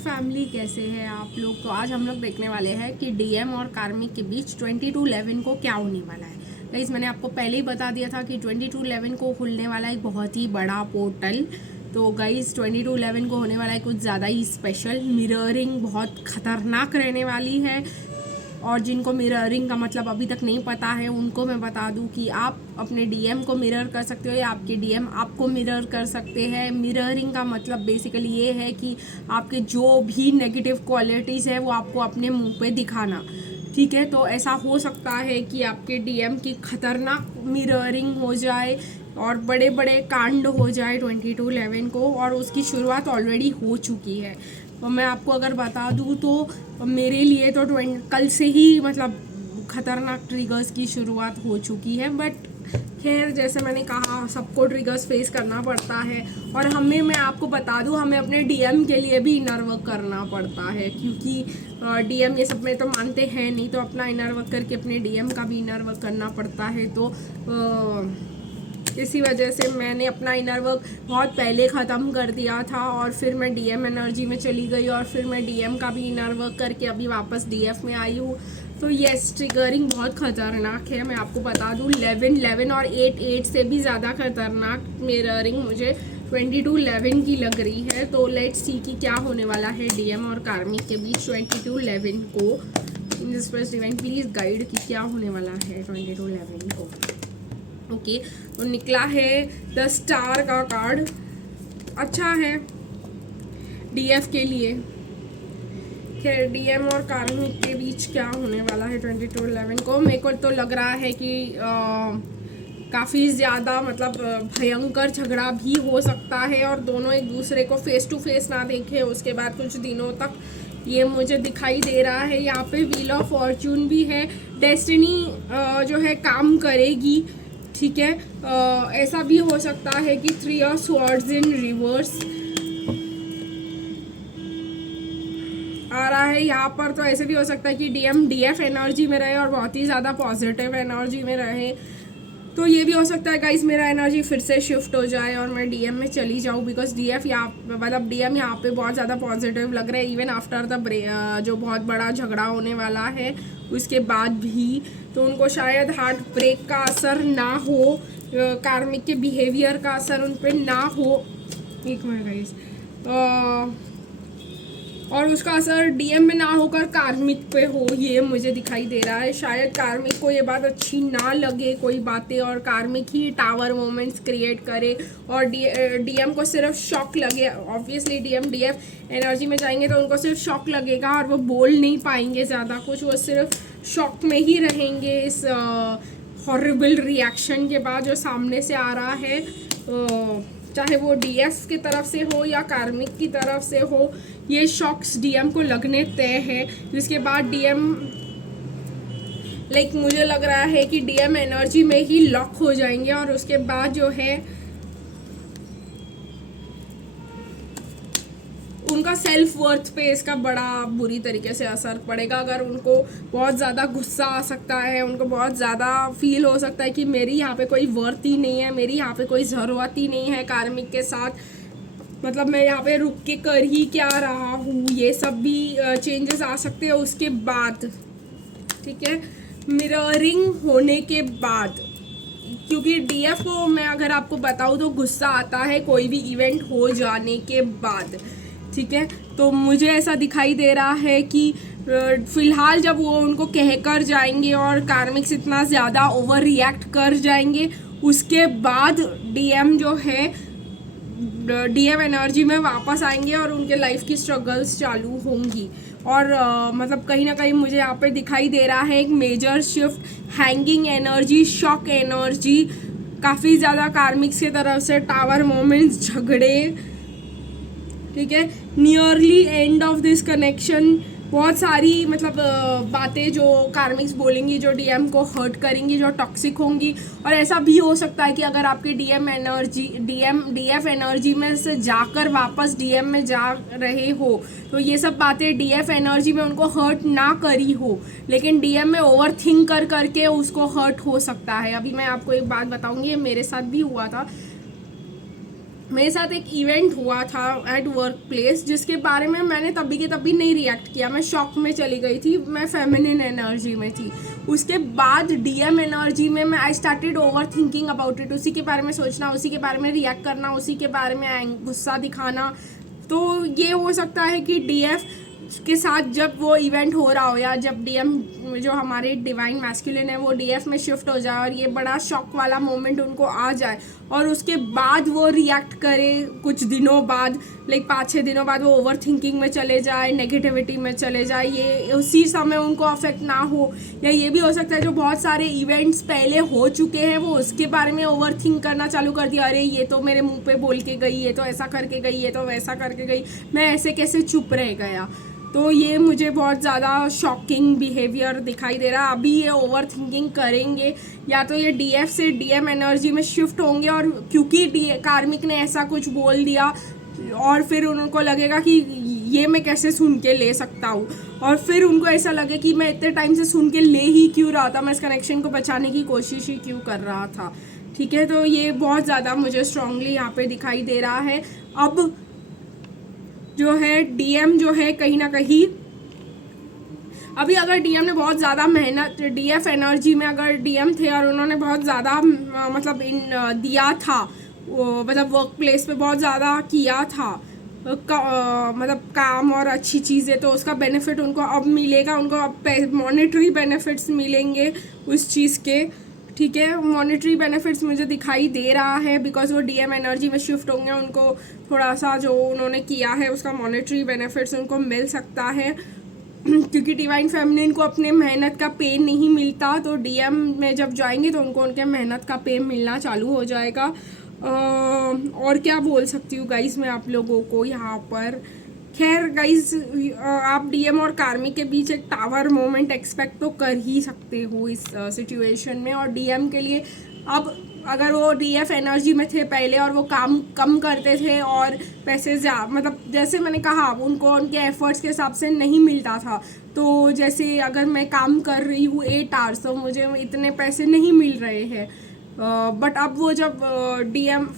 Family, कैसे हैं आप लोग। तो आज हम लोग देखने वाले हैं कि डीएम और कार्मिक के बीच 22/11 को क्या होने वाला है। गाइस मैंने आपको पहले ही बता दिया था कि 22/11 को खुलने वाला एक बहुत ही बड़ा पोर्टल। तो गाइस 22/11 को होने वाला है कुछ ज़्यादा ही स्पेशल। मिररिंग बहुत खतरनाक रहने वाली है, और जिनको मिररिंग का मतलब अभी तक नहीं पता है उनको मैं बता दूं कि आप अपने डीएम को मिरर कर सकते हो या आपके डीएम आपको मिरर कर सकते हैं। मिररिंग का मतलब बेसिकली ये है कि आपके जो भी नेगेटिव क्वालिटीज़ है वो आपको अपने मुंह पे दिखाना। ठीक है, तो ऐसा हो सकता है कि आपके डीएम की खतरनाक मिररिंग हो जाए और बड़े बड़े कांड हो जाए 22/11 को, और उसकी शुरुआत ऑलरेडी हो चुकी है। तो मैं आपको अगर बता दूं तो मेरे लिए तो कल से ही मतलब खतरनाक ट्रिगर्स की शुरुआत हो चुकी है। बट खैर, जैसे मैंने कहा, सबको ट्रिगर्स फेस करना पड़ता है, और हमें, मैं आपको बता दूं, हमें अपने डीएम के लिए भी इनर वर्क करना पड़ता है, क्योंकि डीएम ये सब में तो मानते हैं नहीं, तो अपना इनर वर्क करके अपने डीएम का भी इनर वर्क करना पड़ता है। तो इसी वजह से मैंने अपना इनर वर्क बहुत पहले ख़त्म कर दिया था, और फिर मैं डीएम एनर्जी में चली गई, और फिर मैं डीएम का भी इनर वर्क करके अभी वापस डीएफ में आई हूँ। तो येस, ट्रिगरिंग बहुत ख़तरनाक है। मैं आपको बता दूँ 11/11 और 8/8 से भी ज़्यादा खतरनाक मिररिंग मुझे 22/11 की लग रही है। तो लेट्स सी कि क्या होने वाला है डीएम और कार्मिक के बीच 22/11 को in this first event. Please guide कि क्या होने वाला है 22/11 को। ओके, तो निकला है द स्टार का कार्ड। अच्छा है डीएफ के लिए। खैर, डीएम और कार्मिक के बीच क्या होने वाला है 22/11 को। मेरे को तो लग रहा है कि काफ़ी ज़्यादा मतलब भयंकर झगड़ा भी हो सकता है, और दोनों एक दूसरे को फेस टू फेस ना देखे उसके बाद कुछ दिनों तक, ये मुझे दिखाई दे रहा है। यहाँ पे व्हील ऑफ फॉर्च्यून भी है। डेस्टिनी जो है काम करेगी। ठीक है, ऐसा भी हो सकता है कि 3 ऑफ स्वॉर्ड्स इन रिवर्स आ रहा है यहाँ पर। तो ऐसे भी हो सकता है कि डीएम डीएफ एनर्जी में रहे और बहुत ही ज़्यादा पॉजिटिव एनर्जी में रहे। तो ये भी हो सकता है गाइस मेरा एनर्जी फिर से शिफ्ट हो जाए और मैं डीएम में चली जाऊँ, बिकॉज डीएफ यहाँ मतलब डीएम यहाँ पे बहुत ज़्यादा पॉजिटिव लग रहा है, इवन आफ्टर द जो बहुत बड़ा झगड़ा होने वाला है उसके बाद भी। तो उनको शायद हार्ट ब्रेक का असर ना हो, कार्मिक के बिहेवियर का असर उन पर ना हो। एक मिनट गाइस, और उसका असर डीएम में ना होकर कार्मिक पे हो, ये मुझे दिखाई दे रहा है। शायद कार्मिक को ये बात अच्छी ना लगे कोई बातें, और कार्मिक ही टावर मोमेंट्स क्रिएट करे, और डीएम को सिर्फ शॉक लगे। ऑब्वियसली डीएम डीएफ एनर्जी में जाएंगे तो उनको सिर्फ शॉक लगेगा, और वो बोल नहीं पाएंगे ज़्यादा कुछ, वो सिर्फ शॉक में ही रहेंगे इस हॉरिबल रिएक्शन के बाद जो सामने से आ रहा है, चाहे वो डीएफ की तरफ से हो या कार्मिक की तरफ से हो। ये शॉक्स डीएम को लगने तय है, जिसके बाद डीएम मुझे लग रहा है कि डीएम एनर्जी में ही लॉक हो जाएंगे, और उसके बाद जो है उनका सेल्फ वर्थ पे इसका बड़ा बुरी तरीके से असर पड़ेगा। अगर उनको बहुत ज़्यादा गुस्सा आ सकता है, उनको बहुत ज़्यादा फील हो सकता है कि मेरी यहाँ पे कोई वर्थ ही नहीं है, मेरी यहाँ पे कोई ज़रूरत ही नहीं है कार्मिक के साथ, मतलब मैं यहाँ पे रुक के कर ही क्या रहा हूँ, ये सब भी चेंजेस आ सकते हैं उसके बाद। ठीक है, मिररिंग होने के बाद, क्योंकि डीएफ को मैं अगर आपको बताऊँ तो गुस्सा आता है कोई भी इवेंट हो जाने के बाद। ठीक है, तो मुझे ऐसा दिखाई दे रहा है कि फिलहाल जब वो उनको कह कर जाएंगे और कार्मिक्स इतना ज़्यादा ओवर रिएक्ट कर जाएंगे, उसके बाद डीएम जो है डीएम एनर्जी में वापस आएंगे और उनके लाइफ की स्ट्रगल्स चालू होंगी। और मतलब कहीं ना कहीं मुझे यहाँ पे दिखाई दे रहा है एक major shift, hanging energy, shock energy, काफ़ी ज़्यादा कार्मिक्स की तरफ से टावर मोमेंट्स, झगड़े। ठीक है, nearly end of this connection, बहुत सारी मतलब बातें जो कार्मिक्स बोलेंगी जो डीएम को हर्ट करेंगी, जो टॉक्सिक होंगी। और ऐसा भी हो सकता है कि अगर आपकी डीएफ एनर्जी में से जाकर वापस डीएम में जा रहे हो तो ये सब बातें डीएफ एनर्जी में उनको हर्ट ना करी हो, लेकिन डीएम में ओवर थिंक कर करके उसको हर्ट हो सकता है। अभी मैं आपको एक बात बताऊंगी, ये मेरे साथ भी हुआ था। मेरे साथ एक इवेंट हुआ था एट वर्क प्लेस, जिसके बारे में मैंने तभी के तभी नहीं रिएक्ट किया, मैं शॉक में चली गई थी, मैं फेमिनिन एनर्जी में थी। उसके बाद डीएम एनर्जी में मैं I started over thinking about it, उसी के बारे में सोचना, उसी के बारे में रिएक्ट करना, उसी के बारे में गुस्सा दिखाना। तो ये हो सकता है कि डीएफ के साथ जब वो इवेंट हो रहा हो, या जब डीएम जो हमारे डिवाइन मैस्कुलिन है वो डीएफ में शिफ्ट हो जाए और ये बड़ा शॉक वाला मोमेंट उनको आ जाए, और उसके बाद वो रिएक्ट करे कुछ दिनों बाद, लाइक 5-6 दिनों बाद वो ओवर थिंकिंग में चले जाए, नेगेटिविटी में चले जाए, ये उसी समय उनको अफेक्ट ना हो। या ये भी हो सकता है जो बहुत सारे इवेंट्स पहले हो चुके हैं वो उसके बारे में ओवर थिंक करना चालू कर दिया, अरे ये तो मेरे मुंह पे बोल के गई, ये तो ऐसा करके गई, ये तो वैसा करके गई, मैं ऐसे कैसे चुप रह गया। तो ये मुझे बहुत ज़्यादा शॉकिंग बिहेवियर दिखाई दे रहा है। अभी ये ओवर थिंकिंग करेंगे, या तो ये डीएफ से डीएम एनर्जी में शिफ्ट होंगे, और क्योंकि कार्मिक ने ऐसा कुछ बोल दिया, और फिर उनको लगेगा कि ये मैं कैसे सुन के ले सकता हूँ, और फिर उनको ऐसा लगे कि मैं इतने टाइम से सुन के ले ही क्यों रहा था, मैं इस कनेक्शन को बचाने की कोशिश ही क्यों कर रहा था। ठीक है, तो ये बहुत ज़्यादा मुझे स्ट्रांगली यहाँ पे दिखाई दे रहा है। अब जो है डीएम जो है कहीं ना कहीं, अभी अगर डीएम ने बहुत ज़्यादा मेहनत, डीएफ एनर्जी में अगर डीएम थे और उन्होंने बहुत ज़्यादा मतलब दिया था, मतलब वर्क प्लेस पे बहुत ज़्यादा किया था, मतलब काम और अच्छी चीज़ें, तो उसका बेनिफिट उनको अब मिलेगा, उनको अब मॉनेटरी बेनिफिट्स मिलेंगे उस चीज़ के। ठीक है, मॉनेटरी बेनिफिट्स मुझे दिखाई दे रहा है, बिकॉज वो डीएम एनर्जी में शिफ्ट होंगे, उनको थोड़ा सा जो उन्होंने किया है उसका मॉनेटरी बेनिफिट्स उनको मिल सकता है, क्योंकि डिवाइन फेमिनिन को अपने मेहनत का पे नहीं मिलता, तो डीएम में जब जाएंगे तो उनको उनके मेहनत का पे मिलना चालू हो जाएगा। और क्या बोल सकती हूँ गाइज मैं आप लोगों को यहाँ पर। खैर गाइज, आप डीएम और कार्मिक के बीच एक टावर मोमेंट एक्सपेक्ट तो कर ही सकते हो इस सिचुएशन में। और डीएम के लिए अब अगर वो डीएफ एनर्जी में थे पहले और वो काम कम करते थे और पैसे मतलब जैसे मैंने कहा उनको उनके एफर्ट्स के हिसाब से नहीं मिलता था, तो जैसे अगर मैं काम कर रही हूँ 8 आवर्स तो मुझे इतने पैसे नहीं मिल रहे हैं, बट अब वो जब डीएम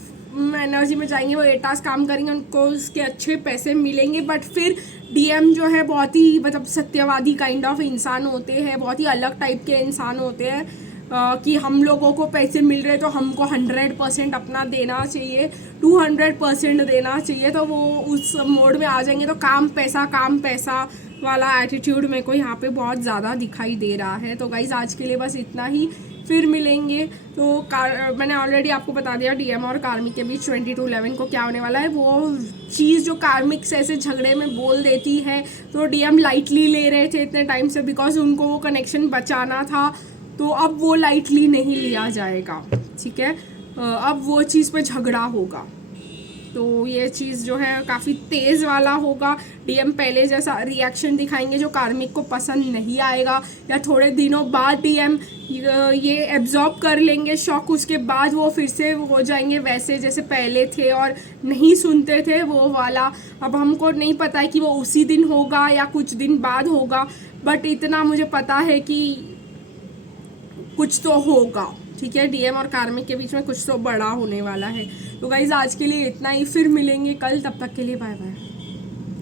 एनर्जी में जाएंगे वो 8 आवर्स काम करेंगे, उनको उसके अच्छे पैसे मिलेंगे। बट फिर डीएम जो है बहुत ही मतलब सत्यवादी काइंड ऑफ इंसान होते हैं, बहुत ही अलग टाइप के इंसान होते हैं, कि हम लोगों को पैसे मिल रहे तो हमको 100% अपना देना चाहिए, 200% देना चाहिए, तो वो उस मोड में आ जाएंगे। तो काम पैसा वाला एटीट्यूड मेरे को यहाँ पे बहुत ज़्यादा दिखाई दे रहा है। तो गाइज आज के लिए बस इतना ही, फिर मिलेंगे। तो मैंने ऑलरेडी आपको बता दिया डीएम और कार्मिक के बीच 22/11 को क्या होने वाला है। वो चीज़ जो कार्मिक से ऐसे झगड़े में बोल देती है तो डीएम लाइटली ले रहे थे इतने टाइम से, बिकॉज उनको वो कनेक्शन बचाना था, तो अब वो लाइटली नहीं लिया जाएगा। ठीक है, अब वो चीज़ पे झगड़ा होगा, तो ये चीज़ जो है काफ़ी तेज़ वाला होगा। डीएम पहले जैसा रिएक्शन दिखाएंगे जो कार्मिक को पसंद नहीं आएगा, या थोड़े दिनों बाद डीएम ये एब्जॉर्ब कर लेंगे शॉक, उसके बाद वो फिर से हो जाएंगे वैसे जैसे पहले थे और नहीं सुनते थे वो वाला। अब हमको नहीं पता है कि वो उसी दिन होगा या कुछ दिन बाद होगा, बट इतना मुझे पता है कि कुछ तो होगा। ठीक है, डीएम और कार्मिक के बीच में कुछ तो बड़ा होने वाला है। तो गाइज आज के लिए इतना ही, फिर मिलेंगे कल, तब तक के लिए बाय बाय।